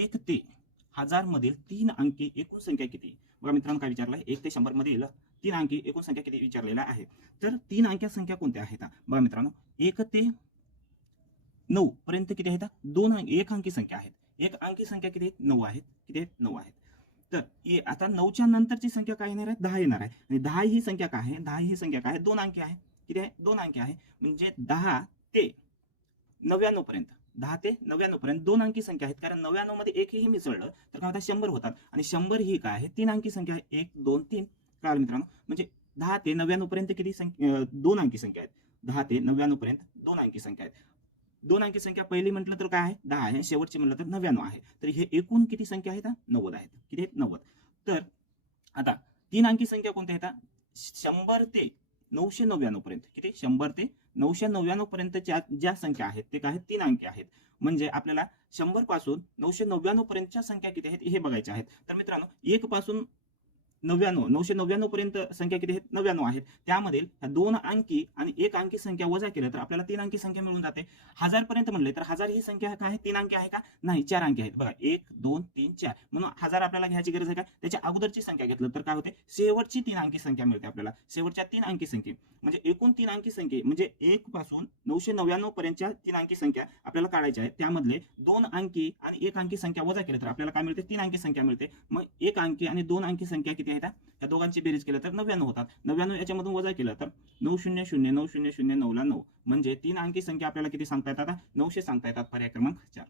1 ते 1000 मधील 3 अंकी एकूण संख्या किती? बघा मित्रांनो काय विचारलं आहे, 1 ते 100 मधील 3 अंकी एकूण संख्या किती विचारलेला आहे. तर 3 अंकी संख्या कोणत्या आहेत? बघा मित्रांनो 1 ते 9 पर्यंत किती आहेत? 1 अंकी संख्या आहेत. 1 अंकी संख्या किती आहेत? 9 आहेत. किती आहेत? 9 आहेत. तर आता 9च्या नंतरची संख्या काय येणार आहे? 10 येणार आहे. आणि 10 ही संख्या काय आहे? 10 ही संख्या काय आहे? 2 अंकी आहे. किती आहे? 2 अंकी आहे. म्हणजे 10 ते 99 पर्यंत 10 ते 99 पर्यंत 2 अंकी संख्या आहेत. कारण 99 मध्ये एकही मिसळलं तर काय होतं? 100 होतात. आणि 100 ही काय आहे? 3 अंकी संख्या आहे. 1 2 3 कळालं मित्रांनो. म्हणजे 10 ते 99 पर्यंत किती संख्या? 2 अंकी संख्या आहेत. 10 ते 99 पर्यंत 2 अंकी संख्या आहेत. 2 अंकी संख्या पहिली म्हटलं तर काय आहे? 10 आहे. शेवटची म्हटलं तर 99 आहे. तर हे एकूण किती संख्या आहेत? 90 आहेत. किती आहेत? 90. तर आता 3 अंकी संख्या कोणत्या आहेत? 100 ते 999 पर्यंत. किती? 100 ते 999 पर्यंतच्या ज्या संख्या आहेत ते काय आहेत? 3 अंकी आहेत. म्हणजे आपल्याला 100 पासून 999 पर्यंतच्या संख्या किती आहेत हे बघायच्या आहेत. तर मित्रांनो 1 पासून 999 पर्यंत संख्या किती आहेत? 99 आहेत. त्यामधील 2 अंकी आणि 1 अंकी संख्या वजा केलं तर आपल्याला 3 अंकी संख्या मिळून जाते. 1000 पर्यंत म्हणले तर 1000 ही संख्या काय आहे? 3 अंकी आहे का? नाही, 4 अंकी आहेत. बघा 1 2 3 4. म्हणून 1000 आपल्याला घ्यायची गरज आहे का? त्याच्या अगोदरची संख्या घेतलं तर काय होते? शेवटची 3 अंकी संख्या मिळते आपल्याला. शेवटच्या 3 अंकी संख्या म्हणजे एकूण 3 अंकी संख्या म्हणजे 1 पासून 999 पर्यंतच्या 3 अंकी संख्या आपल्याला काढायच्या आहेत. त्यामधले 2 अंकी आणि 1 अंकी संख्या वजा केलं तर आपल्याला काय मिळते? 3 अंकी संख्या मिळते. मग 1 अंकी आणि 2 अंकी संख्या किती आहेत? या दोघांची बेरीज केलं तर 99 होतात. 99 याच्यामधून वजा केलं तर 900 900 9 ला 9 म्हणजे 3 अंकी संख्या आपल्याला किती सांगता येतात? 900 सांगता येतात. पर्याय क्रमांक 4.